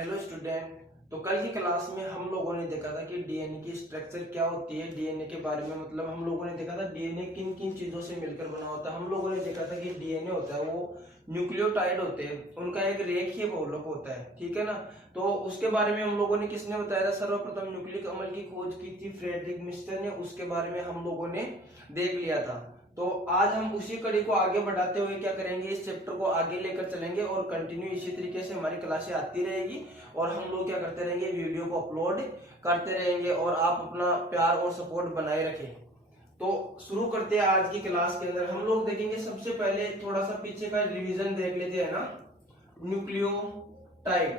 Hello student. तो कल की क्लास में हम लोगों ने देखा था कि डीएनए की स्ट्रक्चर क्या होती है। डीएनए के बारे में मतलब हम लोगों ने देखा था डीएनए किन किन चीजों से मिलकर बना होता है। हम लोगों ने देखा था कि डीएनए होता है वो न्यूक्लियोटाइड होते हैं, उनका एक रेखीय बहुलक होता है, ठीक है ना। तो उसके बारे में हम लोगों ने किसने बताया था, सर्वप्रथम न्यूक्लिक अम्ल की खोज की थी फ्रेडरिक मिस्टर ने, उसके बारे में हम लोगों ने देख लिया था। तो आज हम उसी कड़ी को आगे बढ़ाते हुए क्या करेंगे, इस चैप्टर को आगे लेकर चलेंगे और कंटिन्यू इसी तरीके से हमारी क्लासें आती रहेगी और हम लोग क्या करते रहेंगे, वीडियो को अपलोड करते रहेंगे और आप अपना प्यार और सपोर्ट बनाए रखें। तो शुरू करते हैं आज की क्लास के अंदर। हम लोग देखेंगे सबसे पहले थोड़ा सा पीछे का रिवीजन देख लेते हैं ना। न्यूक्लियोटाइड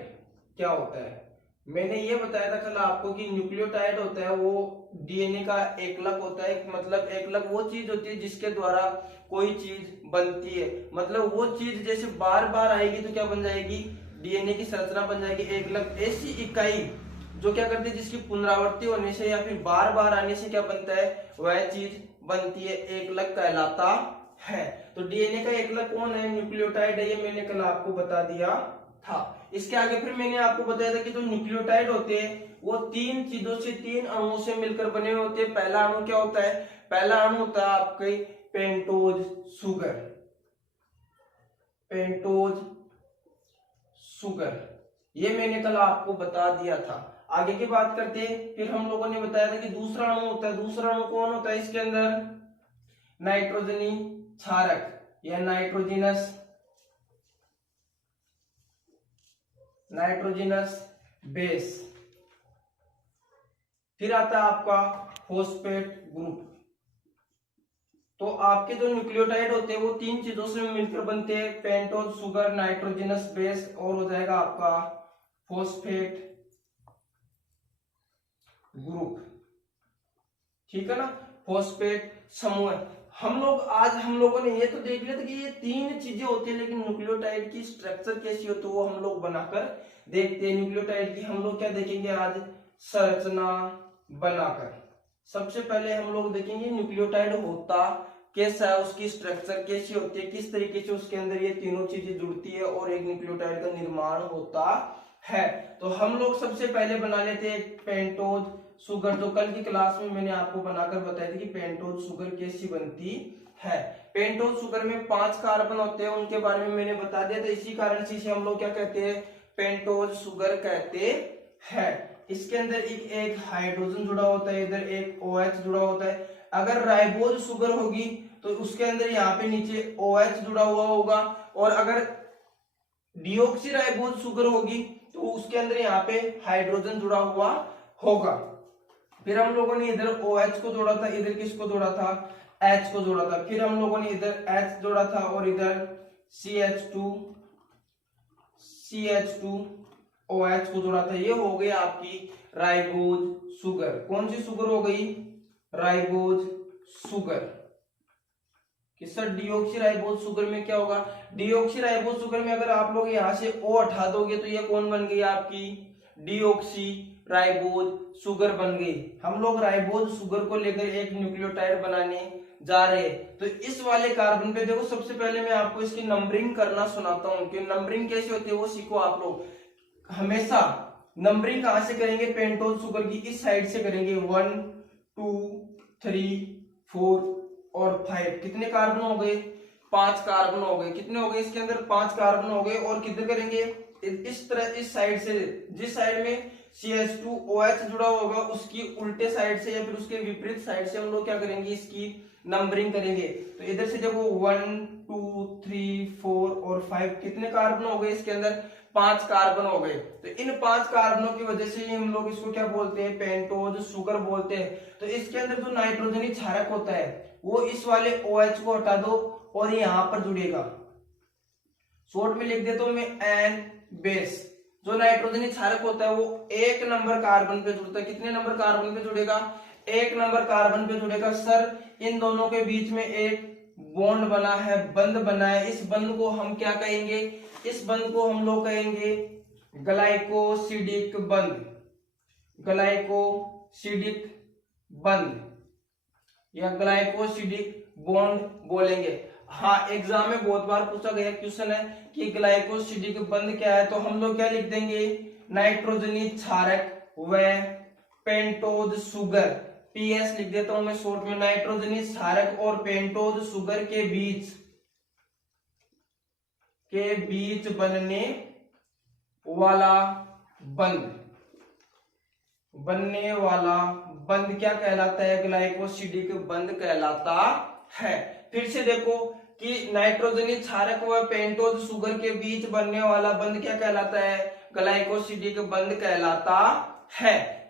क्या होता है, मैंने ये बताया था कल आपको कि न्यूक्लियोटाइड होता है वो डीएनए का एकलक होता है। मतलब एकलक वो चीज होती है जिसके द्वारा कोई चीज बनती है। मतलब वो चीज जैसे बार बार आएगी तो क्या बन जाएगी, डीएनए की संरचना बन जाएगी। एकलक ऐसी इकाई जो क्या करती है, जिसकी पुनरावृत्ति होने से या फिर बार बार आने से क्या बनता है, वह चीज बनती है, एकलक कहलाता है। तो डीएनए का एकलक कौन है, न्यूक्लियोटाइड है, ये मैंने कल आपको बता दिया था। इसके आगे फिर मैंने आपको बताया था कि जो न्यूक्लियोटाइड होते हैं वो तीन चीजों से, तीन अणुओं से मिलकर बने हुए होते हैं। पहला अणु क्या होता है, पहला अणु होता है आपके पेंटोज शुगर। पेंटोज शुगर ये मैंने कल आपको बता दिया था। आगे की बात करते हैं, फिर हम लोगों ने बताया था कि दूसरा अणु होता है। दूसरा अणु कौन होता है, इसके अंदर नाइट्रोजनी क्षारक या नाइट्रोजिनस बेस। फिर आता है आपका फॉस्फेट ग्रुप। तो आपके जो न्यूक्लियोटाइड होते हैं वो तीन चीजों से मिलकर बनते हैं, पेंटोज शुगर, नाइट्रोजिनस बेस और हो जाएगा आपका फॉस्फेट ग्रुप, ठीक है ना, फॉस्फेट समूह। हम लोगों ने ये तो देख लिया था कि ये तीन चीजें होती है, लेकिन न्यूक्लियोटाइड की स्ट्रक्चर कैसी होती है वो हम लोग बनाकर देखते हैं। न्यूक्लियोटाइड की हम लोग क्या देखेंगे आज, संरचना बनाकर। सबसे पहले हम लोग देखेंगे न्यूक्लियोटाइड होता कैसा है, उसकी स्ट्रक्चर कैसी होती है, किस तरीके से उसके अंदर ये तीनों चीजें जुड़ती है और एक न्यूक्लियोटाइड का निर्माण होता है। तो हम लोग सबसे पहले बना लेते हैं पेंटोज शुगर। तो कल की क्लास में मैंने आपको बनाकर बताई थी कि पेंटोज शुगर कैसी बनती है। पेंटोज शुगर में 5 कार्बन होते हैं, उनके बारे में मैंने बता दिया था। इसी कारण से हम लोग क्या कहते हैं, पेंटोज शुगर कहते हैं। इसके अंदर एक हाइड्रोजन जुड़ा होता है, इधर एक OH जुड़ा होता है। अगर राइबोज शुगर होगी तो उसके अंदर यहाँ पे नीचे OH जुड़ा हुआ होगा, और अगर डिऑक्सी राइबोज शुगर होगी तो उसके अंदर यहाँ पे हाइड्रोजन जुड़ा हुआ होगा। फिर हम लोगों ने इधर OH को जोड़ा था, इधर किसको जोड़ा था, H को जोड़ा था। फिर हम लोगों ने इधर H जोड़ा था और इधर CH2OH को जोड़ा था। ये हो गई आपकी राइबोज शुगर। कौन सी शुगर हो गई, राइबोज शुगर। कि सर डीऑक्सी राइबोज शुगर में क्या होगा, डीऑक्सी राइबोज शुगर में अगर आप लोग यहाँ से O हटा दोगे तो ये कौन बन गई आपकी, डीऑक्सी राइबोज शुगर बन गई। हम लोग राइबोज शुगर को लेकर एक न्यूक्लियोटाइड बनाने जा रहे हैं। तो इस वाले कार्बन पे देखो, सबसे पहले मैं आपको इसकी नंबरिंग करना सुनाता हूँ कि नंबरिंग कैसे होती है वो सीखो आप लोग। हमेशा नंबरिंग कहां से करेंगे, पेंटोज शुगर की इस साइड से करेंगे। 1 2 3 4 और 5। कितने कार्बन हो गए, 5 कार्बन हो गए। कितने हो गए, इसके अंदर 5 कार्बन हो गए। और किधर करेंगे, इस तरह, इस साइड से, जिस साइड में CH2OH जुड़ा होगा उसकी उल्टे साइड से या फिर उसके विपरीत साइड से हम लोग क्या करेंगे, इसकी नंबरिंग करेंगे। तो इधर से देखो 1 2 3 4 और 5। कितने कार्बन हो गए, इसके अंदर 5 कार्बन हो गए। तो इन 5 कार्बनों की वजह से हम लोग इसको क्या बोलते हैं, पेंटोज शुगर बोलते हैं। तो इसके अंदर जो नाइट्रोजनी क्षारक होता है वो इस वाले OH को हटा दो और यहां पर जुड़ेगा। शॉर्ट में लिख देता हूं मैं N बेस। जो नाइट्रोजनी क्षारक होता है वो 1 नंबर कार्बन पे जुड़ता है। कितने नंबर कार्बन पे जुड़ेगा, 1 नंबर कार्बन पे जुड़ेगा। सर इन दोनों के बीच में एक बॉन्ड बना है, बंध बना है। इस बंध को हम क्या कहेंगे, इस बंध को हम लोग कहेंगे ग्लाइकोसिडिक बंध। ग्लाइकोसिडिक बंध या ग्लाइकोसिडिक बॉन्ड बोलेंगे। हाँ, एग्जाम में बहुत बार पूछा गया क्वेश्चन है कि ग्लाइकोसिडिक बंध क्या है, तो हम लोग क्या लिख देंगे, नाइट्रोजनी क्षारक व पेंटोज शुगर, पीएस लिख देता हूं मैं शॉर्ट में, नाइट्रोजनी क्षारक और पेंटोज शुगर के बीच बनने वाला बंध क्या कहलाता है? ग्लाइकोसिडिक बंध कहलाता है। फिर से देखो कि नाइट्रोजनी क्षारक व पेंटोज शुगर के बीच बनने वाला बंध क्या कहलाता है? ग्लाइकोसिडिक बंध कहलाता है।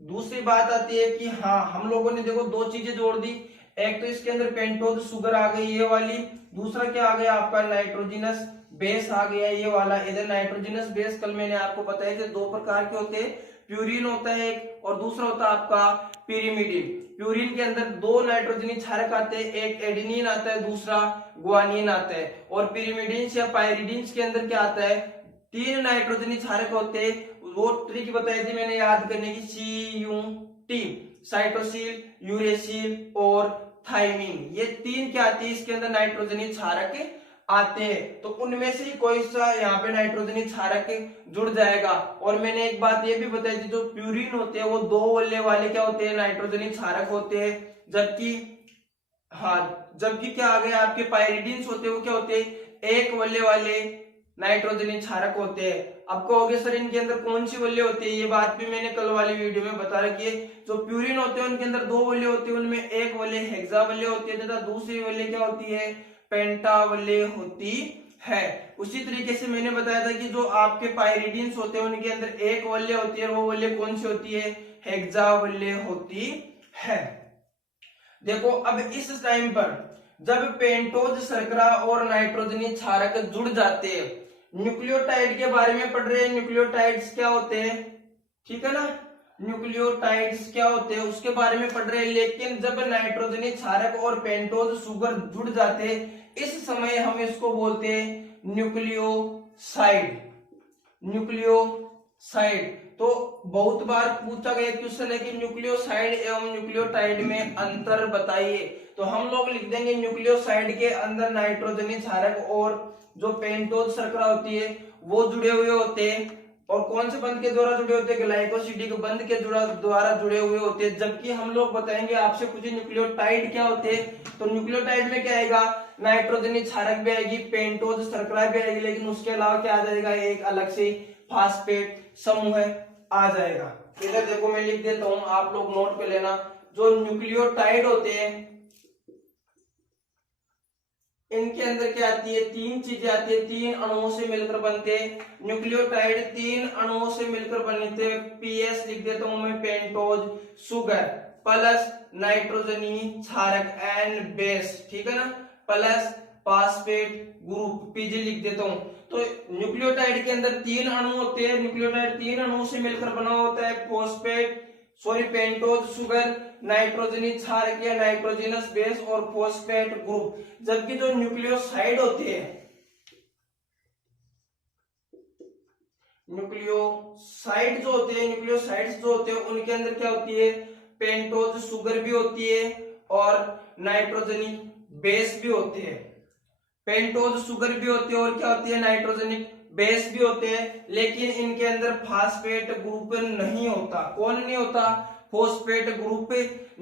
दूसरी बात आती है कि हाँ, हम लोगों ने देखो दो चीजें जोड़ दी, एक तो इसके अंदर पेंटोज शुगर आ गई ये वाली, दूसरा क्या आ गया आपका नाइट्रोजिनस बेस आ गया ये वाला। इधर नाइट्रोजिनस बेस कल मैंने आपको बताया कि दो प्रकार के होते हैं, प्यूरिन होता है एक और दूसरा होता है आपका पिरिमिडिन। प्यूरिन के अंदर दो नाइट्रोजनी क्षारक आते हैं, एक एडेनिन आता है दूसरा ग्वानिन आता है, और पिरिमिडिन्स या पायरिडिन्स के अंदर क्या आता है? तीन नाइट्रोजनी क्षारक होते हैं। वो ट्रिक बताई थी मैंने याद करने की, CUT, साइटोसिल, यूरेसिल और थाइमिन, ये तीन क्या आती है इसके अंदर नाइट्रोजनी क्षारक आते हैं। तो उनमें से ही कोई सा यहाँ पे नाइट्रोजनी क्षारक जुड़ जाएगा। और मैंने एक बात ये भी बताई थी, जो प्यूरिन होते हैं वो दो वल्ले वाले क्या होते हैं? नाइट्रोजनी क्षारक होते हैं, जबकि क्या आ गया आपके पायरिडिन्स होते हैं वो क्या होते हैं? एक वल्ले वाले नाइट्रोजनी क्षारक होते हैं। अब कहोगे सर इनके अंदर कौन सी वल्ले होती है? ये बात भी मैंने कल वाली वीडियो में बता रखी है। जो प्यूरिन होते हैं उनके अंदर दो वल्ले होते हैं, उनमें एक वल्ले हेक्सा वल्ले होती है तथा दूसरी वल्ले क्या होती है? पेंटावल्ले होती है। उसी तरीके से मैंने बताया था कि जो आपके पायरिडिन्स होते हैं उनके अंदर एक वल्ले होती है, वो वल्ले कौन सी होती है? हेक्सावल्ले होती है। देखो अब इस टाइम पर जब पेंटोज शर्करा और नाइट्रोजनी क्षारक जुड़ जाते हैं, न्यूक्लियोटाइड के बारे में पढ़ रहे हैं, न्यूक्लियोटाइड्स क्या होते हैं, ठीक है ना, न्यूक्लियोटाइड्स क्या होते हैं उसके बारे में पढ़ रहे हैं। लेकिन जब नाइट्रोजनी क्षारक और पेंटोज शुगर जुड़ जाते हैं, इस समय हम इसको बोलते हैं न्यूक्लियोसाइड। तो बहुत बार पूछा गया क्वेश्चन है कि न्यूक्लियोसाइड एवं न्यूक्लियोटाइड में अंतर बताइए। तो हम लोग लिख देंगे न्यूक्लियोसाइड के अंदर नाइट्रोजनी क्षारक और जो पेंटोज शर्करा होती है वो जुड़े हुए होते हैं। और कौन से बंध के द्वारा जुड़े होते हैं? ग्लाइकोसिडिक बंध के द्वारा जुड़े हुए होते हैं। जबकि हम लोग बताएंगे आपसे कुछ न्यूक्लियोटाइड क्या होते हैं। तो न्यूक्लियोटाइड में क्या आएगा? नाइट्रोजनी क्षारक भी आएगी, पेंटोज शर्करा भी आएगी, लेकिन उसके अलावा क्या आ जाएगा? एक अलग से फास्फेट समूह आ जाएगा। इधर देखो मैं लिख देता हूं, आप लोग नोट कर लेना। जो न्यूक्लियोटाइड होते हैं इनके अंदर क्या आती है? तीन चीजें आती है, तीन अणुओं से मिलकर बनते हैं न्यूक्लियोटाइड, तीन अणुओं से मिलकर बनते हैं। पीएस लिख देता हूं मैं, पेंटोज शुगर प्लस नाइट्रोजनी क्षारक एंड बेस, ठीक है ना, प्लस फास्फेट ग्रुप, पीजी लिख देता हूं। तो न्यूक्लियोटाइड के अंदर तीन अणु होते हैं, न्यूक्लियोटाइड तीन अणुओं से मिलकर बना होता है, पेंटोज शुगर, नाइट्रोजनी क्षारक या नाइट्रोजिनस बेस और फॉस्फेट ग्रुप। जबकि जो न्यूक्लियोसाइड होते हैं, न्यूक्लियोसाइड्स जो होते हैं उनके अंदर क्या होती है? पेंटोज शुगर भी होती है और नाइट्रोजनी बेस भी होते हैं। पेंटोज शुगर भी होती है और क्या होती है? नाइट्रोजनिक बेस भी होते हैं। लेकिन इनके अंदर फास्फेट ग्रुप नहीं होता। कौन नहीं होता? फॉस्फेट ग्रुप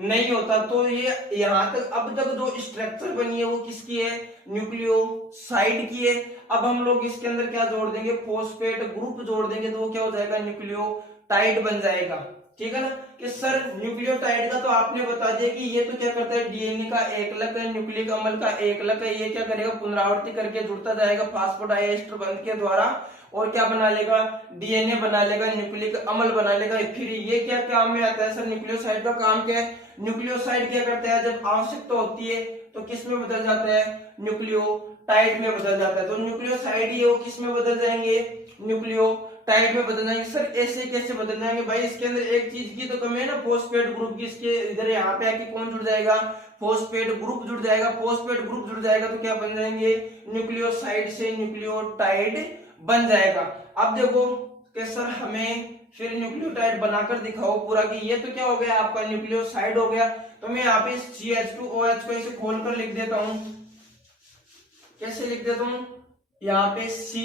नहीं होता। तो ये यहां तक अब तक जो स्ट्रक्चर बनी है वो किसकी है? न्यूक्लियोसाइड की है। अब हम लोग इसके अंदर क्या जोड़ देंगे? फॉस्फेट ग्रुप जोड़ देंगे, तो वो क्या हो जाएगा? न्यूक्लियोटाइड बन जाएगा, ठीक है ना। कि सर न्यूक्लियोटाइड का तो आपने बता दिया कि ये तो क्या करता है? डीएनए का एकलक है, न्यूक्लिक अम्ल का एकलक है। ये क्या करेगा? पुनरावृत्ति करके जुड़ता जाएगा फास्फोडाइएस्टर बंध के द्वारा और क्या बना लेगा? डीएनए बना लेगा, न्यूक्लिक अम्ल बना लेगा। फिर ये क्या काम में आता है? सर न्यूक्लियोसाइड का काम क्या है? न्यूक्लियोसाइड क्या करता है? जब आवश्यकता होती है तो किस में बदल जाता है? न्यूक्लियोटाइड में बदल जाता है। तो न्यूक्लियोसाइड ये वो किस में बदल जाएंगे? न्यूक्लियोटाइड में बदल जाएंगे। सर ऐसे कैसे बदल जाएंगे? भाई इसके अंदर एक चीज की तो कमी है ना, फॉस्फेट ग्रुप की। इसके इधर यहाँ पे आके कौन जुड़ जाएगा? फॉस्फेट ग्रुप जुड़ जाएगा। फॉस्फेट ग्रुप जुड़ जाएगा तो क्या बन जाएंगे? न्यूक्लियोसाइड से न्यूक्लियोटाइड बन जाएगा। अब देखो कि सर हमें फिर न्यूक्लियोटाइड बनाकर दिखाओ पूरा कि ये तो क्या हो गया? आपका न्यूक्लियोसाइड हो गया। तो मैं यहाँ पे CH2OH को इसे खोलकर लिख देता हूं। कैसे लिख देता हूं? यहाँ पे C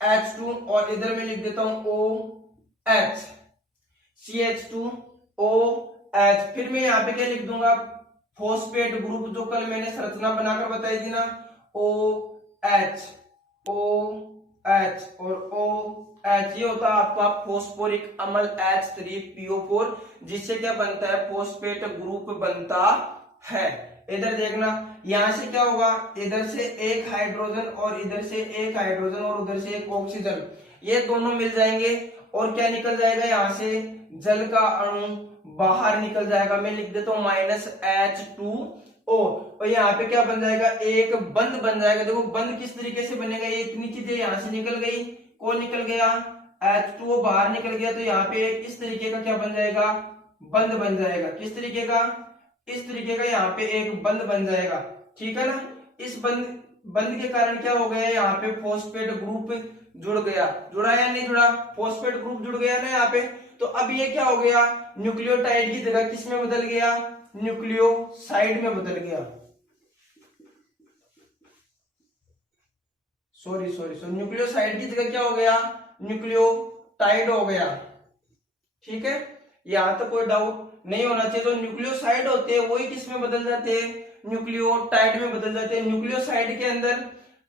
H2 और इधर मैं लिख देता हूं OH, CH2OH। फिर मैं यहाँ पे क्या लिख दूंगा, फॉस्फेट ग्रुप जो कल मैंने संरचना बनाकर बताई थी ना, OH और OH, ये होता है आपका फॉस्फोरिक अम्ल H3PO4, जिससे क्या बनता है, फॉस्फेट ग्रुप बनता है। इधर देखना, यहां से क्या होगा, इधर से एक हाइड्रोजन और इधर से एक हाइड्रोजन और उधर से एक ऑक्सीजन, ये दोनों मिल जाएंगे और क्या निकल जाएगा, यहां से जल का अणु बाहर निकल जाएगा। मैं लिख देता हूं -H2O, और यहाँ पे क्या बन जाएगा, एक बंध बन जाएगा। देखो बंध किस तरीके से बनेगा, ये इतनी चीजें यहां से निकल गई, कौन निकल गया, H2O बाहर निकल गया, तो यहाँ पे एक इस तरीके का क्या बन जाएगा, बंध बन जाएगा। किस तरीके का, इस तरीके का यहाँ पे एक बंध बन जाएगा, ठीक है ना। इस बंध के कारण क्या हो गया, यहाँ पे फॉस्फेट ग्रुप जुड़ गया, जुड़ा या नहीं जुड़ा, फॉस्फेट ग्रुप जुड़ गया ना यहाँ पे। तो अब ये क्या हो गया, न्यूक्लियोटाइड की जगह किस में बदल गया, न्यूक्लियोसाइड में बदल गया। सॉरी न्यूक्लियोसाइड की जगह क्या हो गया, न्यूक्लियोटाइड हो गया, ठीक है। यहां तक कोई डाउट नहीं होना चाहिए। तो न्यूक्लियोसाइड होते हैं वही किस में बदल जाते हैं, न्यूक्लियोटाइड में बदल जाते हैं। न्यूक्लियोसाइड के अंदर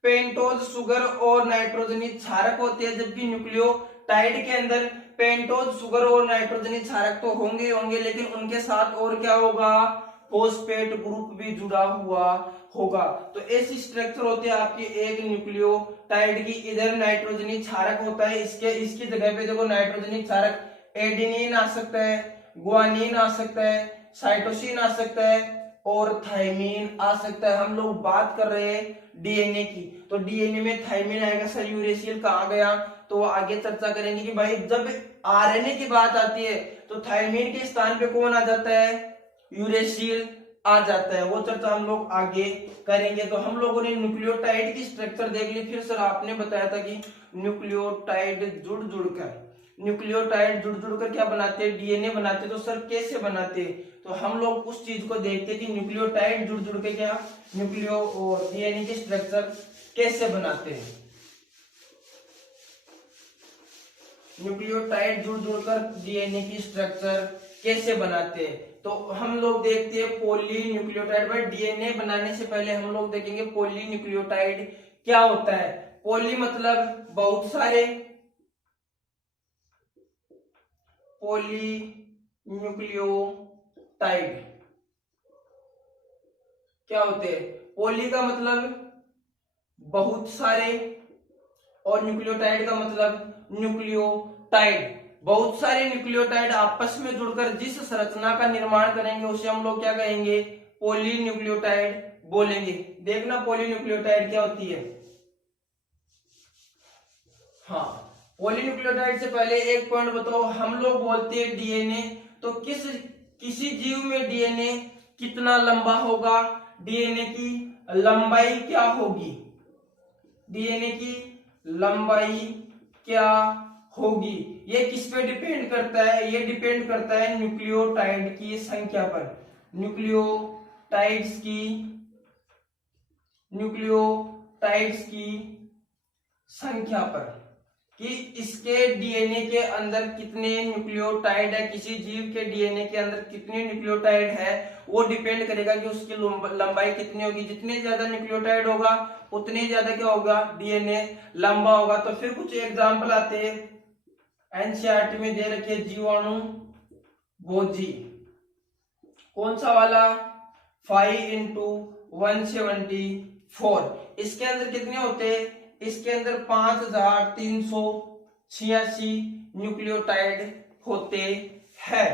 पेंटोज शुगर और नाइट्रोजनी क्षारक होते हैं, जबकि न्यूक्लियोटाइड के अंदर पेंटोज शुगर और नाइट्रोजनी क्षारक तो होंगे, लेकिन उनके साथ और क्या होगा, फॉस्फेट ग्रुप भी जुड़ा हुआ होगा। तो ऐसी स्ट्रक्चर होती है आपकी एक न्यूक्लियोटाइड की। इधर नाइट्रोजनी क्षारक होता है, इसकी जगह पे देखो नाइट्रोजनी क्षारक एडेनिन आ सकता है, ग्वानिन आ सकता है, साइटोसिन आ सकता है और थाइमिन आ सकता है। हम लोग बात कर रहे हैं डीएनए की, तो डीएनए में थाइमिन आएगा। सर यूरेसिल कहाँ गया, तो आगे चर्चा करेंगे कि भाई जब आरएनए की बात आती है तो थाइमिन के स्थान पे कौन आ जाता है, यूरेसिल आ जाता है। वो चर्चा हम लोग आगे करेंगे। तो हम लोगों ने न्यूक्लियोटाइड की स्ट्रक्चर देख ली। फिर सर आपने बताया था कि न्यूक्लियोटाइड जुड़ जुड़कर क्या बनाते हैं, डीएनए बनाते हैं। तो सर कैसे बनाते हैं, तो हम लोग उस चीज को देखते हैं कि न्यूक्लियोटाइड जुड़ के क्या न्यूक्लियो और डीएनए की स्ट्रक्चर कैसे बनाते हैं। न्यूक्लियोटाइड जुड़कर डीएनए की स्ट्रक्चर कैसे बनाते हैं, तो हम लोग देखते हैं पॉली न्यूक्लियोटाइड। भाई डीएनए बनाने से पहले हम लोग देखेंगे पॉली न्यूक्लियोटाइड क्या होता है। पॉली मतलब बहुत सारे, पॉली न्यूक्लियोटाइड क्या होते हैं, पॉली का मतलब बहुत सारे और न्यूक्लियोटाइड का मतलब न्यूक्लियोटाइड। बहुत सारे न्यूक्लियोटाइड आपस में जुड़कर जिस संरचना का निर्माण करेंगे उसे हम लोग क्या कहेंगे, पॉली न्यूक्लियोटाइड बोलेंगे। देखना पॉली न्यूक्लियोटाइड क्या होती है। हाँ, पॉलीन्यूक्लियोटाइड से पहले एक पॉइंट बताओ, हम लोग बोलते हैं डीएनए, तो किसी जीव में डीएनए कितना लंबा होगा, डीएनए की लंबाई क्या होगी, डीएनए की लंबाई क्या होगी, ये किस पे डिपेंड करता है, ये डिपेंड करता है न्यूक्लियोटाइड की संख्या पर, न्यूक्लियोटाइड्स की संख्या पर, कि इसके डीएनए के अंदर कितने न्यूक्लियोटाइड है, किसी जीव के डीएनए के अंदर कितने न्यूक्लियोटाइड है, वो डिपेंड करेगा कि उसकी लंबाई कितनी होगी। जितने ज्यादा न्यूक्लियोटाइड होगा उतने ज्यादा क्या होगा, डीएनए लंबा होगा। तो फिर कुछ एग्जांपल आते हैं, एनसीईआरटी में दे रखे जीवाणु बोझी, कौन सा वाला, 5x174, इसके अंदर कितने होते हैं, इसके अंदर 5386 न्यूक्लियोटाइड होते हैं,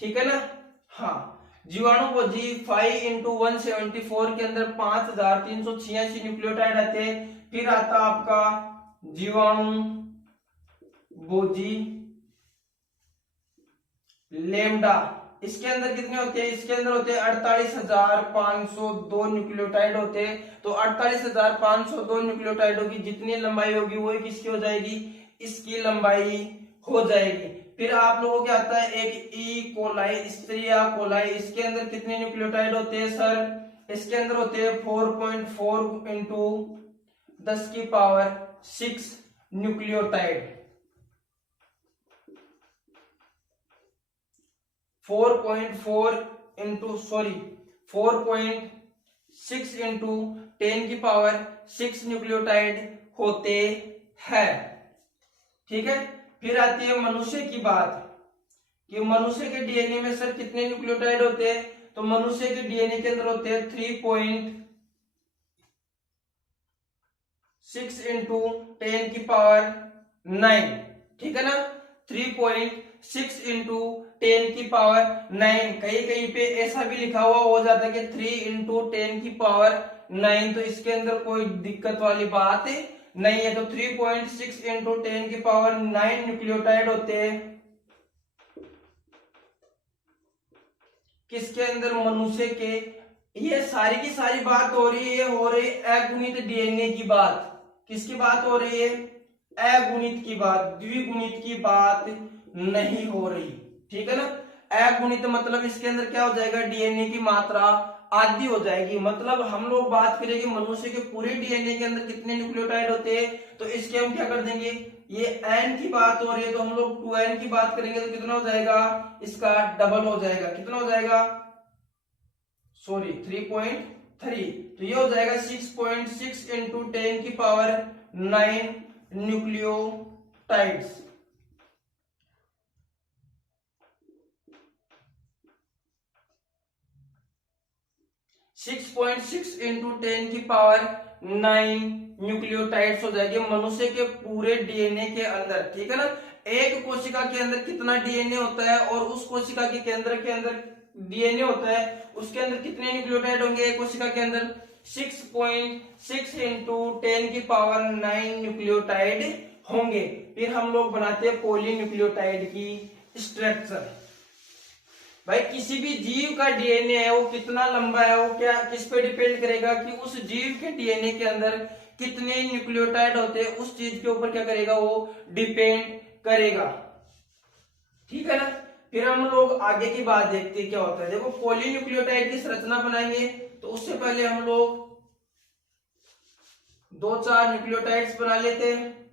ठीक है ना। हाँ, जीवाणु बोझी 5x174 के अंदर 5386 न्यूक्लियोटाइड आते हैं। फिर आता आपका जीवाणु बोझी लेमडा, इसके अंदर कितने होते हैं, इसके अंदर होते हैं 48,502 न्यूक्लियोटाइड होते हैं। तो 48,502 न्यूक्लियोटाइडों की जितनी लंबाई होगी वही किसकी हो जाएगी, इसकी लंबाई हो जाएगी। फिर आप लोगों के आता है एक ई कोलाई, स्त्रिया कोलाई, इसके अंदर कितने न्यूक्लियोटाइड होते हैं सर, इसके अंदर होते हैं 4.4 × 10⁶ न्यूक्लियोटाइड। 4.6 इंटू 10⁶ न्यूक्लियोटाइड होते हैं। ठीक है, फिर आती है मनुष्य की बात कि मनुष्य के डीएनए में सर कितने न्यूक्लियोटाइड होते हैं। तो मनुष्य के डीएनए के अंदर होते हैं 3.6 इंटू 10⁹। ठीक है ना, 3.6 इंटू 10⁹। कहीं कहीं पे ऐसा भी लिखा हुआ हो जाता है कि 3 इंटू 10⁹। तो इसके अंदर कोई दिक्कत वाली बात नहीं है। तो 3.6 इंटू 10⁹ न्यूक्लियोटाइड होते हैं किसके अंदर, मनुष्य के। ये सारी की सारी बात हो रही है, हो रही अगुणित डीएनए की बात। किसकी बात हो रही है, अगुणित की बात, द्विगुणित की बात नहीं हो रही। ठीक है ना, अगुणित मतलब इसके अंदर क्या हो जाएगा, डीएनए की मात्रा आधी हो जाएगी। मतलब हम लोग बात करेंगे मनुष्य के पूरे डीएनए के अंदर कितने न्यूक्लियोटाइड होते हैं, तो इसके हम क्या कर देंगे, ये n की बात हो रही है तो हम लोग 2n की बात करेंगे तो कितना हो जाएगा, इसका डबल हो जाएगा। कितना हो जाएगा, सॉरी 3.3। तो ये हो जाएगा 6.6 इंटू 10⁹ न्यूक्लियोटाइड्स। 6.6 इंटू 10⁹ न्यूक्लियोटाइड्स हो जाएगी मनुष्य के पूरे डीएनए के अंदर। ठीक है ना, एक कोशिका के अंदर कितना डीएनए होता है और उस कोशिका के केंद्र के अंदर डीएनए होता है, उसके अंदर कितने न्यूक्लियोटाइड होंगे एक कोशिका के अंदर, 6.6 इंटू 10⁹ न्यूक्लियोटाइड होंगे। फिर हम लोग बनाते हैं पॉलीन्यूक्लियोटाइड की स्ट्रक्चर। भाई किसी भी जीव का डीएनए है वो कितना लंबा है, वो क्या किस पे डिपेंड करेगा कि उस जीव के डीएनए के अंदर कितने न्यूक्लियोटाइड होते हैं, उस चीज के ऊपर क्या करेगा, वो डिपेंड करेगा। ठीक है ना, फिर हम लोग आगे की बात देखते हैं क्या होता है। देखो पॉलीन्यूक्लियोटाइड की संरचना बनाएंगे तो उससे पहले हम लोग 2-4 न्यूक्लियोटाइड्स बना लेते हैं।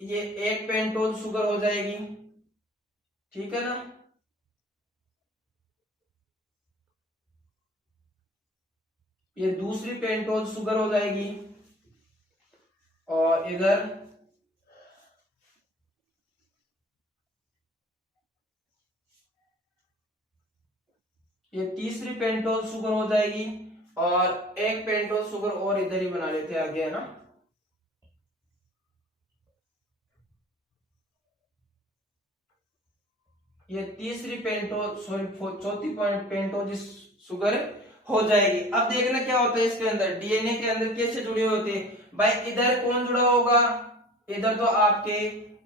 ये एक पेंटोज शुगर हो जाएगी। ठीक है ना, ये दूसरी पेंटोज शुगर हो जाएगी और इधर ये तीसरी पेंटोज शुगर हो जाएगी और एक पेंटोज शुगर और इधर ही बना लेते हैं आगे, है ना। ये तीसरी पेंटोज सॉरी चौथी पेंटोज शुगर हो जाएगी। अब देखना क्या होता है इसके अंदर, डीएनए के अंदर कैसे जुड़े होते हैं। भाई इधर कौन जुड़ा होगा, इधर तो आपके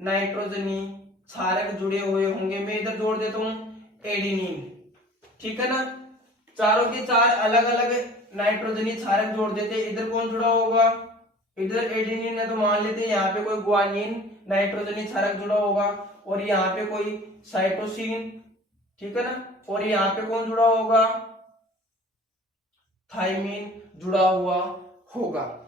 नाइट्रोजनी क्षारक जुड़े हुए होंगे। मैं इधर जोड़ देता हूं एडिनिन। ठीक है ना, चारों के चार अलग अलग नाइट्रोजनी क्षारक जोड़ देते। इधर कौन जुड़ा होगा, इधर एडिनिन है तो मान लेते हैं यहाँ पे कोई ग्वानिन नाइट्रोजनी क्षारक जुड़ा होगा और यहाँ पे कोई साइटोसिन। ठीक है ना, और यहाँ पे कौन जुड़ा होगा, थाइमिन जुड़ा हुआ होगा।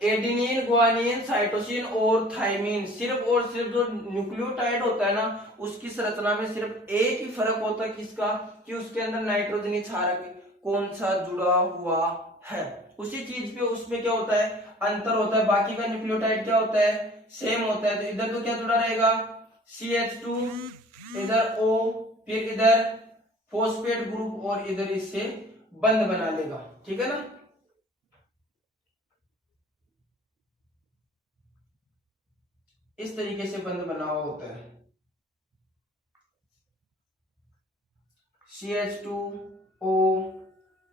एडिनिन, ग्वानिन, साइटोसिन और थाइमिन, सिर्फ और सिर्फ जो न्यूक्लियोटाइड होता है ना उसकी संरचना में सिर्फ एक ही फर्क होता है, किसका, कि उसके अंदर नाइट्रोजनी क्षारक कौन सा जुड़ा हुआ है। उसी चीज पे उसमें क्या होता है, अंतर होता है। बाकी का न्यूक्लियोटाइड क्या होता है, सेम होता है। तो इधर तो क्या जुड़ा रहेगा, CH2, इधर O, फिर इधर फॉस्फेट ग्रुप और इधर इससे बंद बना लेगा। ठीक है ना, इस तरीके से बंद बना हुआ होता है। CH2O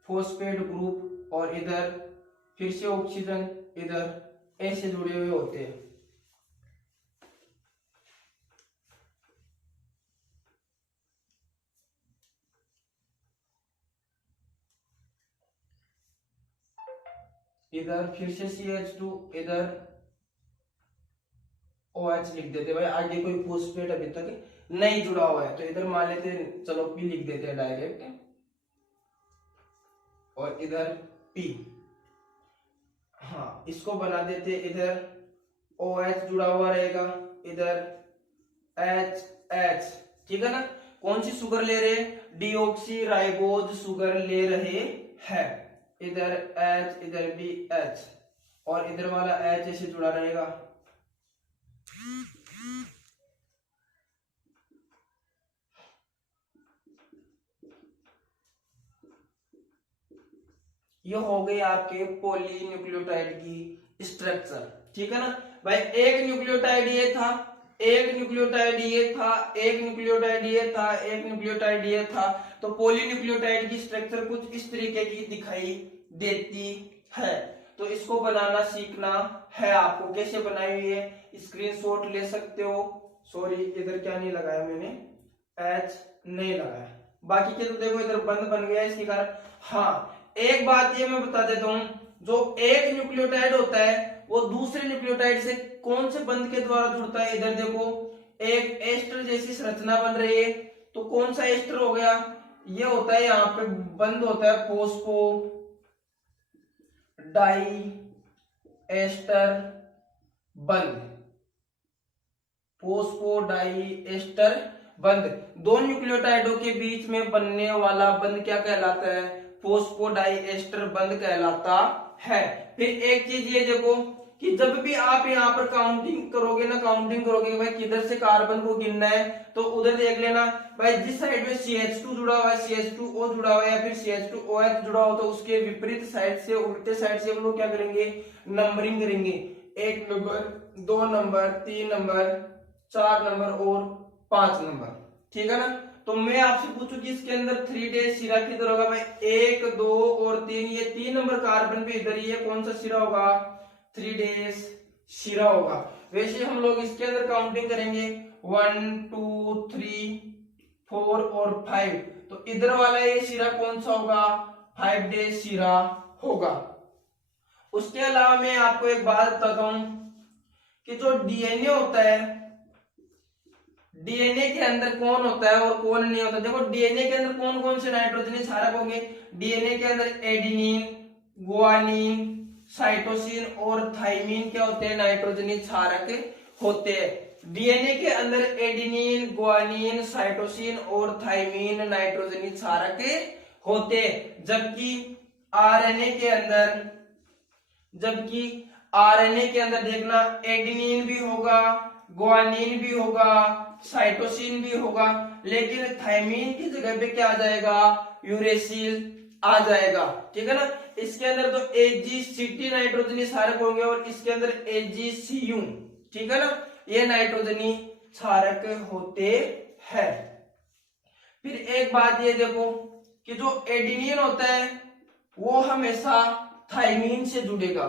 फॉस्फेट ग्रुप और इधर फिर से ऑक्सीजन, इधर ऐसे जुड़े हुए होते हैं। इधर फिर से CH2, इधर OH लिख देते भाई। आगे कोई फॉस्फेट अभी तक नहीं जुड़ा हुआ है तो इधर मान लेते हैं, चलो P लिख देते हैं डायरेक्ट, और इधर P। हाँ इसको बना देते, इधर OH जुड़ा हुआ रहेगा, इधर HH, ठीक है ना। कौन सी शुगर ले रहे हैं? डीऑक्सी राइबोज शुगर ले रहे हैं। इधर H, इधर भी H, और इधर वाला H ऐसे जुड़ा रहेगा। ये हो गई आपके पॉलीन्यूक्लियोटाइड की स्ट्रक्चर, ठीक है ना भाई। एक न्यूक्लियोटाइड ये था, एक न्यूक्लियोटाइड ये था, एक न्यूक्लियोटाइड ये था, एक न्यूक्लियोटाइड ये था। तो पॉलीन्यूक्लियोटाइड की स्ट्रक्चर कुछ इस तरीके की दिखाई देती है। तो इसको बनाना सीखना है आपको। कैसे बनाई हुई है स्क्रीनशॉट ले सकते हो। सॉरी इधर क्या नहीं लगाया मैंने, H नहीं लगाया। बाकी के तो देखो इधर बंद बन गया इसके कारण। हाँ एक बात ये मैं बता देता हूं, जो एक न्यूक्लियोटाइड होता है वो दूसरे न्यूक्लियोटाइड से कौन से बंध के द्वारा जुड़ता है? इधर देखो एक एस्टर जैसी संरचना बन रही है, तो कौन सा एस्टर हो गया? ये होता है यहाँ पे बंध होता है फोस्फो डाई एस्टर बंध, फोस्फो डाई एस्टर बंध। दो न्यूक्लियोटाइडों के बीच में बनने वाला बंध क्या कहलाता है? फोस्फोडाइएस्टर बंध कहलाता है। फिर एक चीज ये देखो कि जब भी आप यहाँ पर काउंटिंग करोगे ना, काउंटिंग करोगे भाई किधर से कार्बन को गिनना है, तो उधर देख लेना भाई जिस साइड में CH2 जुड़ा हुआ है, CH2O जुड़ा हुआ है या फिर CH2OH जुड़ा हुआ, तो उसके विपरीत साइड से, उल्टे साइड से हम लोग क्या करेंगे? नंबरिंग करेंगे। 1 नंबर, 2 नंबर, 3 नंबर, 4 नंबर और 5 नंबर, ठीक है ना। तो मैं आपसे पूछूं कि इसके अंदर 3 डेज सिरा किधर होगा भाई? 1, 2 और 3, ये 3 नंबर कार्बन पे इधर ये कौन सा सिरा होगा? 3 डेज सिरा होगा। वैसे हम लोग इसके अंदर काउंटिंग करेंगे 1, 2, 3, 4 और 5, तो इधर वाला ये सिरा कौन सा होगा? 5 डेज सिरा होगा। उसके अलावा मैं आपको एक बात बताता हूं कि जो DNA होता है, डीएनए के अंदर कौन होता है और कौन नहीं होता। देखो डीएनए के अंदर कौन कौन से नाइट्रोजन क्षारक होंगे? डीएनए के अंदर एडेनिन, गुआनिन, साइटोसिन और थाइमिन क्या होते हैं? नाइट्रोजनी क्षारक होते हैं। डीएनए के अंदर एडेनिन, गुआनिन, साइटोसिन और थाइमिन नाइट्रोजनी क्षारक होते हैं। जबकि आरएनए के अंदर देखना एडेनिन भी होगा, गुआनिन भी होगा, साइटोसिन भी होगा, लेकिन थाइमिन की जगह पे क्या आ जाएगा? यूरेसिल आ जाएगा, ठीक है ना। इसके अंदर तो AgCT नाइट्रोजनी क्षारक होंगे और इसके अंदर AgCU, ठीक है ना, ये नाइट्रोजनी क्षारक होते हैं। फिर एक बात ये देखो कि जो एडेनिन होता है वो हमेशा थाइमिन से जुड़ेगा।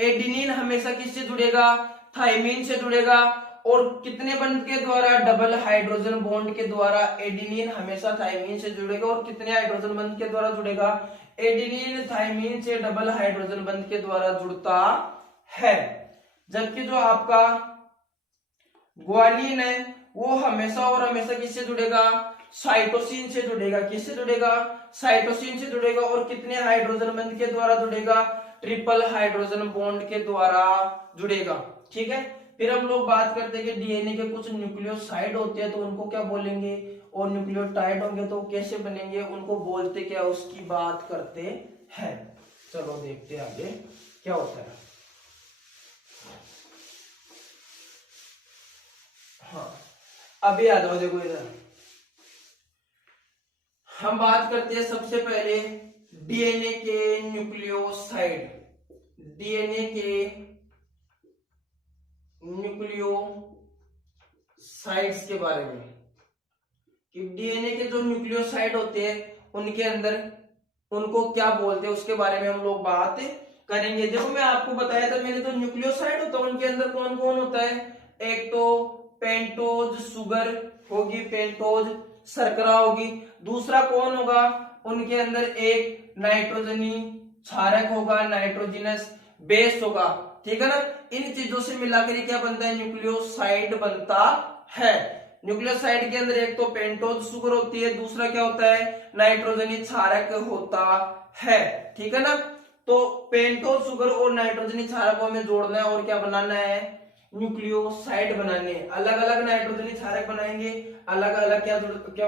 एडेनिन हमेशा किससे जुड़ेगा? थाइमिन से जुड़ेगा। और कितने बंध के द्वारा? डबल हाइड्रोजन बॉन्ड के द्वारा एडेनिन हमेशा थाइमिन से जुड़ेगा। और कितने हाइड्रोजन बंध के द्वारा जुड़ेगा? एडेनिन थाइमिन से डबल हाइड्रोजन बंध के द्वारा जुड़ता है। जबकि जो आपका ग्वानिन है वो हमेशा और हमेशा किससे जुड़ेगा? साइटोसिन से जुड़ेगा। किससे जुड़ेगा? साइटोसिन से जुड़ेगा। और कितने हाइड्रोजन बंध के द्वारा जुड़ेगा? ट्रिपल हाइड्रोजन बॉन्ड के द्वारा जुड़ेगा, ठीक है। फिर हम लोग बात करते हैं कि डीएनए के कुछ न्यूक्लियोसाइड होते हैं, तो उनको क्या बोलेंगे? और न्यूक्लियोटाइड होंगे तो कैसे बनेंगे? उनको बोलते क्या, उसकी बात करते हैं। चलो देखते हैं आगे क्या होता है। हाँ अभी आ जाओ, देखो इधर हम बात करते हैं सबसे पहले डीएनए के न्यूक्लियोसाइड। डीएनए के न्यूक्लियोसाइड्स के बारे में कि डीएनए के जो न्यूक्लियोसाइड होते हैं उनके अंदर उनको क्या बोलते हैं, उसके बारे में हम लोग बात करेंगे। देखो मैं आपको बताया था मैंने, जो न्यूक्लियोसाइड होता है उनके अंदर कौन कौन होता है? एक तो पेंटोज शुगर होगी, पेंटोज शर्करा होगी। दूसरा कौन होगा? उनके अंदर एक नाइट्रोजनी क्षारक होगा, नाइट्रोजिनस बेस होगा, ठीक है ना। इन चीजों से मिलाकर क्या बनता है? न्यूक्लियोसाइड बनता है। न्यूक्लियोसाइड के अंदर एक तो पेंटोज शुगर होती है, दूसरा क्या होता है? नाइट्रोजनी क्षारक होता है, ठीक है ना। तो पेंटोज शुगर और नाइट्रोजनी क्षारक को हमें जोड़ना है और क्या बनाना है, न्यूक्लियोसाइड बनाने। अलग अलग नाइट्रोजनी क्षारक बनाएंगे, अलग अलग क्या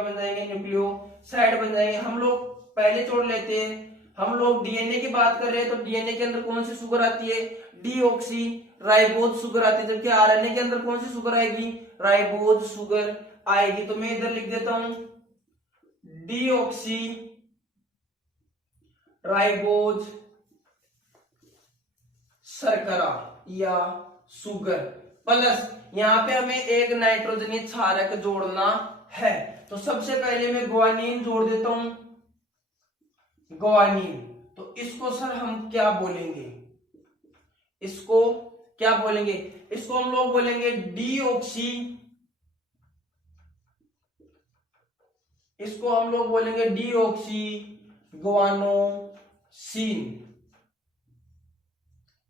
बन जाएंगे, न्यूक्लियोसाइड बन जाएंगे। हम लोग पहले जोड़ लेते हैं। हम लोग डीएनए की बात कर रहे हैं तो डीएनए के अंदर कौन सी शुगर आती है, डीऑक्सी राइबोज शुगर आती है, जबकि आरएनए के अंदर कौन सी शुगर आएगी, राइबोज शुगर आएगी। तो मैं इधर लिख देता हूं डीऑक्सी राइबोज शर्करा या शुगर प्लस यहां पे हमें एक नाइट्रोजनी क्षारक जोड़ना है। तो सबसे पहले मैं ग्वानीन जोड़ देता हूं, ग्वानीन। तो इसको सर हम क्या बोलेंगे, इसको क्या बोलेंगे, इसको हम लोग बोलेंगे डीऑक्सी, इसको हम लोग बोलेंगे डीऑक्सी ग्वानोसिन,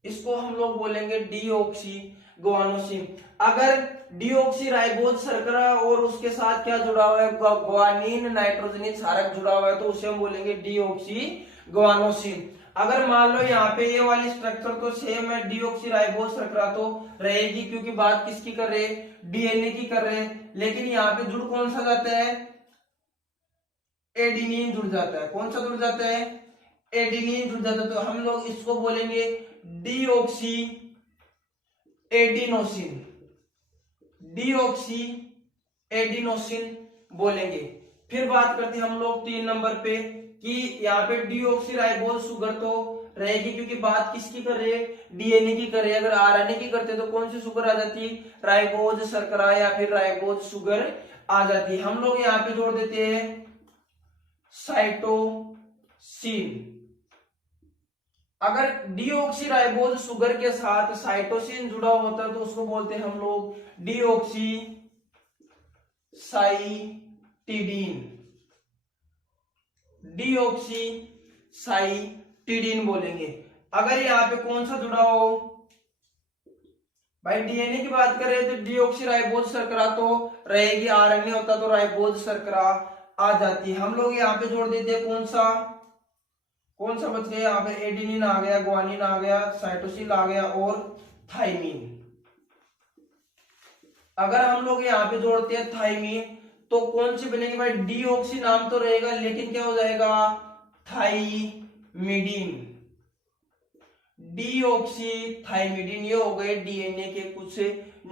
इसको हम लोग बोलेंगे डीऑक्सी ग्वानोसिन। अगर डीऑक्सी राइबोज शर्करा और उसके साथ क्या जुड़ा हुआ है, ग्वानीन नाइट्रोजनी क्षारक जुड़ा हुआ है, तो उसे हम बोलेंगे डीऑक्सी ग्वानोसिन। अगर मान लो यहाँ पे ये वाली स्ट्रक्चर तो सेम है, डीऑक्सी राइबोज शर्करा तो रहेगी क्योंकि बात किसकी कर रहे हैं, डीएनए की कर रहे हैं, लेकिन यहाँ पे जुड़ कौन सा जाता है, एडिनिन जुड़ जाता है। कौन सा जुड़ जाता है, एडिनिन जुड़ जाता है। तो हम लोग इसको बोलेंगे डीऑक्सी एडिनोसिन, डीऑक्सी एडिनोसिन बोलेंगे। फिर बात करते हैं हम लोग 3 नंबर पे कि यहाँ पे डीऑक्सी राइबोज शुगर तो रहेगी क्योंकि बात किसकी कर रहे हैं, डीएनए की कर रहे हैं। अगर आरएनए की करते तो कौन सी शुगर आ जाती, राइबोज शर्करा या फिर राइबोज शुगर आ जाती है। हम लोग यहाँ पे जोड़ देते हैं साइटोसिन। अगर डीऑक्सी राइबोज शुगर के साथ साइटोसिन जुड़ा होता है तो उसको बोलते हैं हम लोग डीऑक्सी साइटिडीन, डीऑक्सी साइटिडीन बोलेंगे। अगर यहाँ पे कौन सा जुड़ा हो, भाई डीएनए की बात करें तो डीऑक्सी राइबोज शर्करा तो रहेगी, आरएनए होता तो राइबोज शर्करा आ जाती है। हम लोग यहाँ पे जोड़ देते हैं कौन सा बच गया, यहाँ पे एडिनिन आ गया, ग्वानिन आ गया, साइटोसिन आ गया और थाइमीन। अगर हम लोग यहाँ पे जोड़ते हैं थाइमीन तो कौन सी बनेगी, भाई डीऑक्सी नाम तो रहेगा लेकिन क्या हो जाएगा, थाइमिडीन, डीऑक्सी थाइमिडीन। ये हो गए डीएनए के कुछ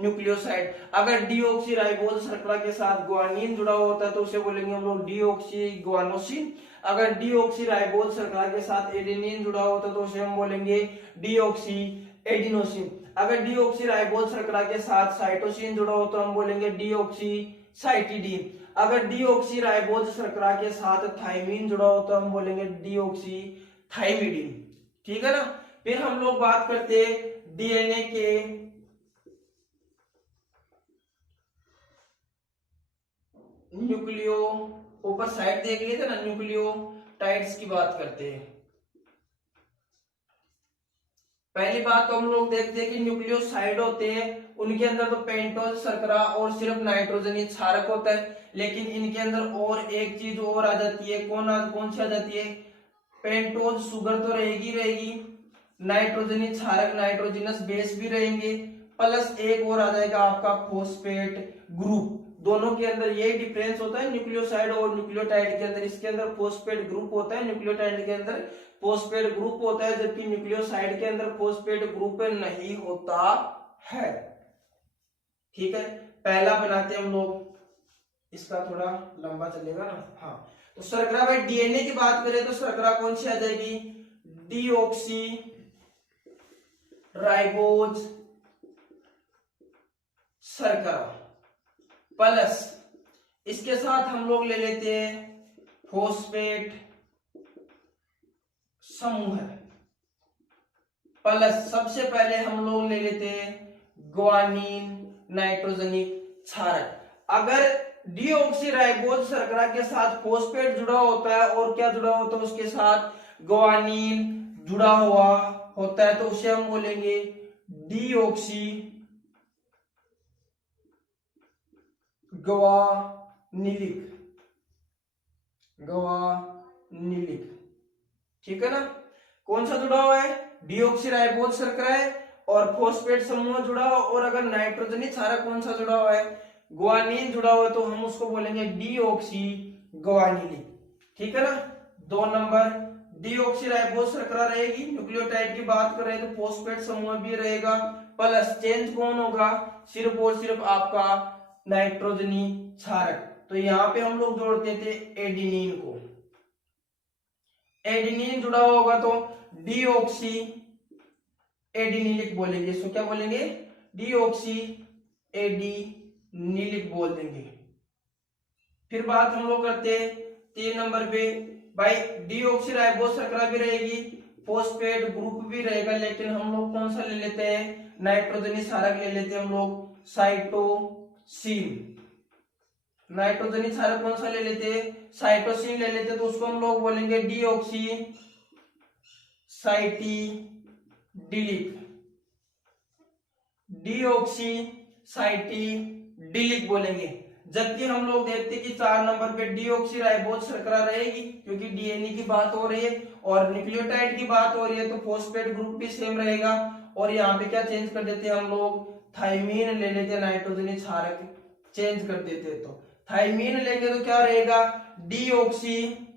न्यूक्लियोसाइड। अगर डीऑक्सी राइबोज शर्करा के साथ ग्वानिन जुड़ा होता है तो उसे बोलेंगे हम लोग डीऑक्सी ग्वानोसिन। अगर डीऑक्सी राइबोज शर्करा के साथ एडेनिन जुड़ा होता है तो उसे हम बोलेंगे डीऑक्सी एडिनोसिन। अगर डीऑक्सी राइबोज शर्करा के साथ साइटोसिन जुड़ा हो तो हम बोलेंगे डीऑक्सी साइटिडीन। अगर डीऑक्सी राइबोज शर्करा के साथ थाइमीन जुड़ा हो तो हम बोलेंगे डीऑक्सी थाइमिडीन। ठीक है ना। फिर हम लोग बात करते हैं डीएनए के न्यूक्लियो, ऊपर साइड देख लिए थे ना, न्यूक्लियोटाइड्स की बात करते हैं। पहली बात तो हम लोग देखते हैं कि न्यूक्लियोसाइड होते हैं उनके अंदर तो पेंटोज शर्करा और सिर्फ नाइट्रोजनी क्षारक होता है, लेकिन इनके अंदर और एक चीज और आ जाती है। कौन सी आ जाती है, पेंटोज शुगर तो रहेगी, नाइट्रोजनी क्षारक नाइट्रोजनस बेस भी रहेंगे, प्लस एक और आ जाएगा आपका फॉस्फेट ग्रुप। दोनों के अंदर यही डिफरेंस होता है न्यूक्लियोसाइड और न्यूक्लियोटाइड के अंदर। इसके अंदर फॉस्फेट ग्रुप होता है, न्यूक्लियोटाइड के अंदर फॉस्फेट ग्रुप होता है, जबकि न्यूक्लियोसाइड के अंदर फॉस्फेट ग्रुप नहीं होता है। ठीक है, पहला बनाते हैं हम लोग, इसका थोड़ा लंबा चलेगा ना। हाँ, तो शर्करा, भाई डीएनए की बात करें तो शर्करा कौन सी आ जाएगी, डीऑक्सी राइबोज शर्करा, प्लस इसके साथ हम लोग ले लेते हैं फॉस्फेट समूह, प्लस सबसे पहले हम लोग ले लेते हैं ग्वानीन नाइट्रोजनिक क्षारक। अगर डीऑक्सी राइबोज शर्करा के साथ फॉस्फेट जुड़ा होता है और क्या जुड़ा होता है, उसके साथ ग्वानीन जुड़ा हुआ होता है, तो उसे हम बोलेंगे डीऑक्सी ग्वानिलिक। ठीक है ना। कौन सा जुड़ा हुआ है, डीऑक्सीराइबोज शर्करा है और फॉस्फेट समूह जुड़ा हुआ। और अगर नाइट्रोजनी क्षारक कौन सा जुड़ा हुआ है, ग्वानिन जुड़ा हुआ है, तो हम उसको बोलेंगे डीऑक्सी ग्वानिलिक। ठीक है ना। 2 नंबर डीऑक्सीराइबोज शर्करा रहेगी, न्यूक्लियोटाइड की बात कर रहे हैं तो फॉस्फेट समूह भी रहेगा, प्लस चेंज कौन होगा, सिर्फ और सिर्फ आपका नाइट्रोजनी क्षारक। तो यहाँ पे हम लोग जोड़ते थे एडिनिन को, एडिनिन जुड़ा होगा तो डीऑक्सी एडिनिलिक बोलेंगे, इसको क्या बोलेंगे, डीऑक्सी एडिनिलिक बोल देंगे। फिर बात हम लोग करते हैं 3 नंबर पे, भाई डीऑक्सीराइबोज शर्करा भी रहेगी, फॉस्फेट ग्रुप भी रहेगा, लेकिन हम लोग कौन सा ले लेते हैं, नाइट्रोजनी क्षारक ले लेते हैं हम लोग, साइटोसिन। नाइट्रोजनी क्षारक कौन सा ले लेते हैं, साइटोसिन ले लेते हैं, तो उसको हम लोग बोलेंगे डीऑक्सी साइटिडिलिक, डीऑक्सी साइटिडिलिक बोलेंगे। जबकि हम लोग देखते हैं कि 4 नंबर पे डीऑक्सीराइबोज शर्करा रहेगी, क्योंकि डीएनए की बात हो रही है और न्यूक्लियोटाइड की बात हो रही है, तो फॉस्फेट ग्रुप भी सेम रहेगा। और यहाँ पे क्या चेंज कर देते हैं हम लोग, थाइमीन ले लेते हैं, नाइट्रोजनी क्षारक चेंज कर देते हैं। तो थाइमीन लेंगे तो क्या रहेगा, डीऑक्सी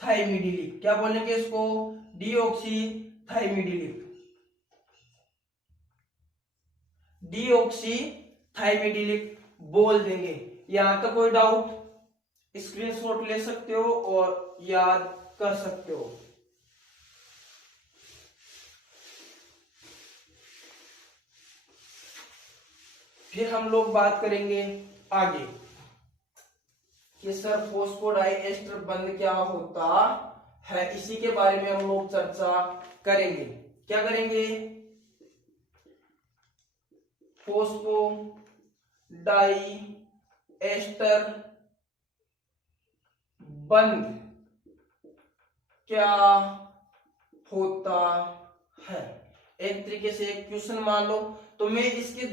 थाइमिडिलिक, क्या बोलेंगे इसको, डीऑक्सी थाइमिडिलिक, डीऑक्सी थाइमिडिलिक बोल देंगे। यहां तक कोई डाउट, स्क्रीनशॉट ले सकते हो और याद कर सकते हो। फिर हम लोग बात करेंगे आगे कि सर फॉस्फोडाइएस्टर बंध क्या होता है, इसी के बारे में हम लोग चर्चा करेंगे। क्या करेंगे, फॉस्फोडाइएस्टर बंध क्या होता है। एक तरीके से एक क्वेश्चन मान लो, तो मैं इसके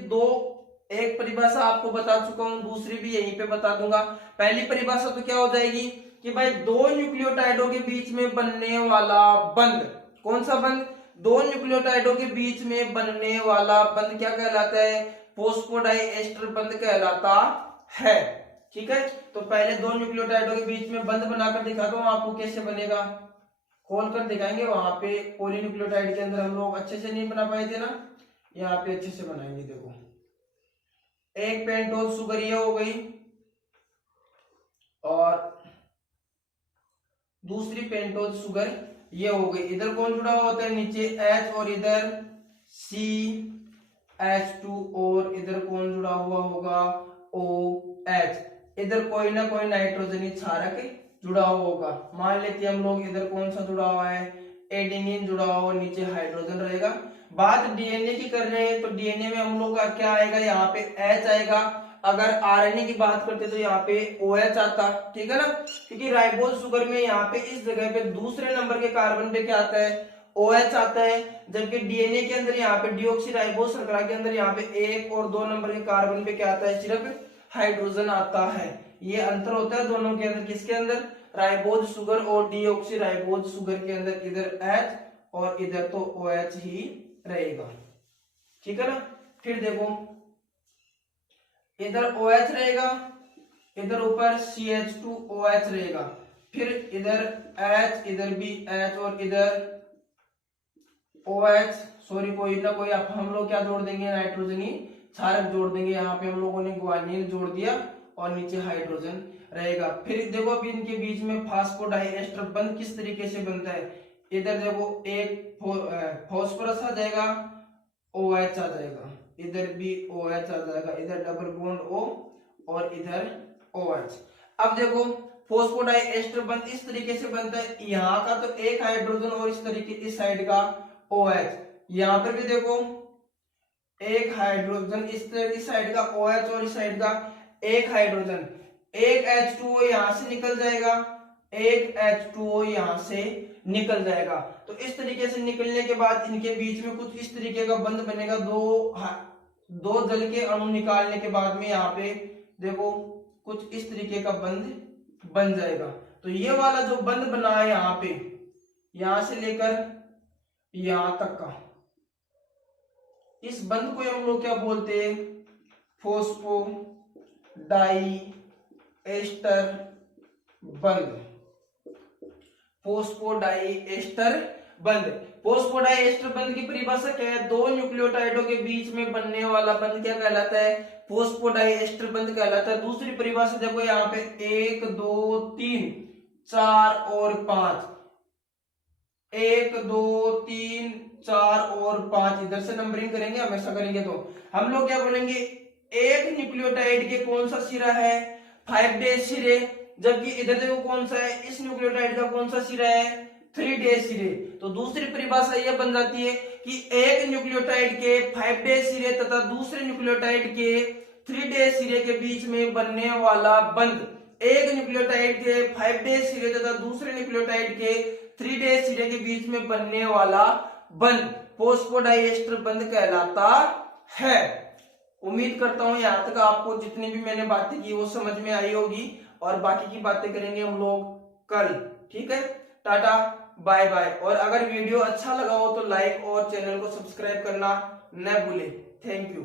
एक परिभाषा आपको बता चुका हूं, दूसरी भी यहीं पे बता दूंगा। पहली परिभाषा तो क्या हो जाएगी कि भाई 2 न्यूक्लियोटाइडों के बीच में बनने वाला बंध, कौन सा बंध, 2 न्यूक्लियोटाइडों के बीच में बनने वाला बंध क्या कहलाता है, फॉस्फोडाइएस्टर बंध कहलाता है। ठीक है, तो पहले 2 न्यूक्लियोटाइडों के बीच में बंध बनाकर दिखाता हूं आपको कैसे बनेगा, खोल कर दिखाएंगे। वहां पे पॉलीन्यूक्लियोटाइड के अंदर हम लोग अच्छे से नहीं बना पाए थे ना, यहाँ पे अच्छे से बनाएंगे। देखो, एक पेंटोज शुगर ये हो गई और दूसरी पेंटोज शुगर ये हो गई। इधर कौन जुड़ा हुआ होता है, नीचे H और इधर CH2 और इधर कौन जुड़ा हुआ होगा, OH। इधर कोई ना कोई नाइट्रोजनी क्षारक जुड़ा हुआ होगा। मान लेते हैं हम लोग इधर कौन सा जुड़ा हुआ है, एडेनिन जुड़ा हुआ, नीचे हाइड्रोजन रहेगा। बात डीएनए की कर रहे हैं तो डीएनए में हम लोग का क्या आएगा, यहाँ पे H आएगा। अगर आरएनए की बात करते तो यहाँ पे OH आता, ठीक है ना, क्योंकि राइबोज शुगर में यहाँ पे इस जगह पे दूसरे नंबर के कार्बन पे क्या आता है, OH आता है। जबकि डीएनए के अंदर यहाँ पे डीऑक्सीराइबोज शर्करा के अंदर यहाँ पे 1 और 2 नंबर के कार्बन पे क्या आता है, सिर्फ हाइड्रोजन आता है। ये अंतर होता है दोनों के अंदर, किसके अंदर, राइबोज शुगर और डीऑक्सीराइबोज शुगर के अंदर। इधर H और इधर तो OH ही रहेगा। ठीक है ना। फिर देखो, इधर OH रहेगा, इधर ऊपर CH2OH रहेगा, फिर इधर H, इधर भी H और इधर OH, सॉरी कोई ना कोई हम लोग क्या जोड़ देंगे, नाइट्रोजनी क्षारक जोड़ देंगे। यहाँ पे हम लोगों ने ग्वानिन जोड़ दिया और नीचे हाइड्रोजन रहेगा। फिर देखो अभी इनके बीच में फास्फोडाइएस्टर बंध किस तरीके से बनता है। इधर देखो एक फॉस्फोरस आ जाएगा, OH आ जाएगा, इधर भी OH आ जाएगा, इधर डबल बॉन्ड O और इधर OH। अब देखो फॉस्फोडाइएस्टर बंध इस तरीके से बनता है, यहाँ का तो एक हाइड्रोजन और इस तरीके इस साइड का OH। यहाँ पर भी देखो एक हाइड्रोजन, इस साइड का OH और इस साइड का एक हाइड्रोजन, एक H2O यहाँ से निकल जाएगा, एक H2O यहाँ से निकल जाएगा। तो इस तरीके से निकलने के बाद इनके बीच में कुछ इस तरीके का बंध बनेगा। दो जल के अणु निकालने के बाद में यहाँ पे देखो कुछ इस तरीके का बंध बन जाएगा। तो ये वाला जो बंध बना है यहाँ पे, यहां से लेकर यहां तक का, इस बंध को हम लोग क्या बोलते हैं, फोस्फोडाइएस्टर बंध। फोस्फोडाइएस्टर बंध। फोस्फोडाइएस्टर बंध की परिभाषा क्या है, दो न्यूक्लियोटाइडों के बीच में बनने वाला बंध क्या कहलाता है, फोस्फोडाइएस्टर बंध कहलाता है। दूसरी परिभाषा देखो यहाँ पे 1 2 3 4 और 5, 1 2 3 4 और 5, इधर से नंबरिंग करेंगे, हमेशा करेंगे तो हम लोग क्या बोलेंगे, एक न्यूक्लियोटाइड के कौन सा सिरा है, 5 डेज सिरे, जबकि इधर देखो कौन सा है, इस न्यूक्लियोटाइड का कौन सा सिरा है, 3 डेज सिरे। तो दूसरी परिभाषा यह बन जाती है कि एक न्यूक्लियोटाइड के 5 डेज सिरे तथा दूसरे न्यूक्लियोटाइड के 3 डेज सिरे के बीच में बनने वाला बंध, एक न्यूक्लियोटाइड के 5 डेज सिरे तथा दूसरे न्यूक्लियोटाइड के 3 डेज सिरे के बीच में बनने वाला बंध फोस्फोडाइएस्टर बंध कहलाता है। उम्मीद करता हूं यहां तक आपको जितनी भी मैंने बातें की वो समझ में आई होगी, और बाकी की बातें करेंगे हम लोग कल। ठीक है, टाटा बाय बाय। और अगर वीडियो अच्छा लगा हो तो लाइक और चैनल को सब्सक्राइब करना न भूले। Thank you.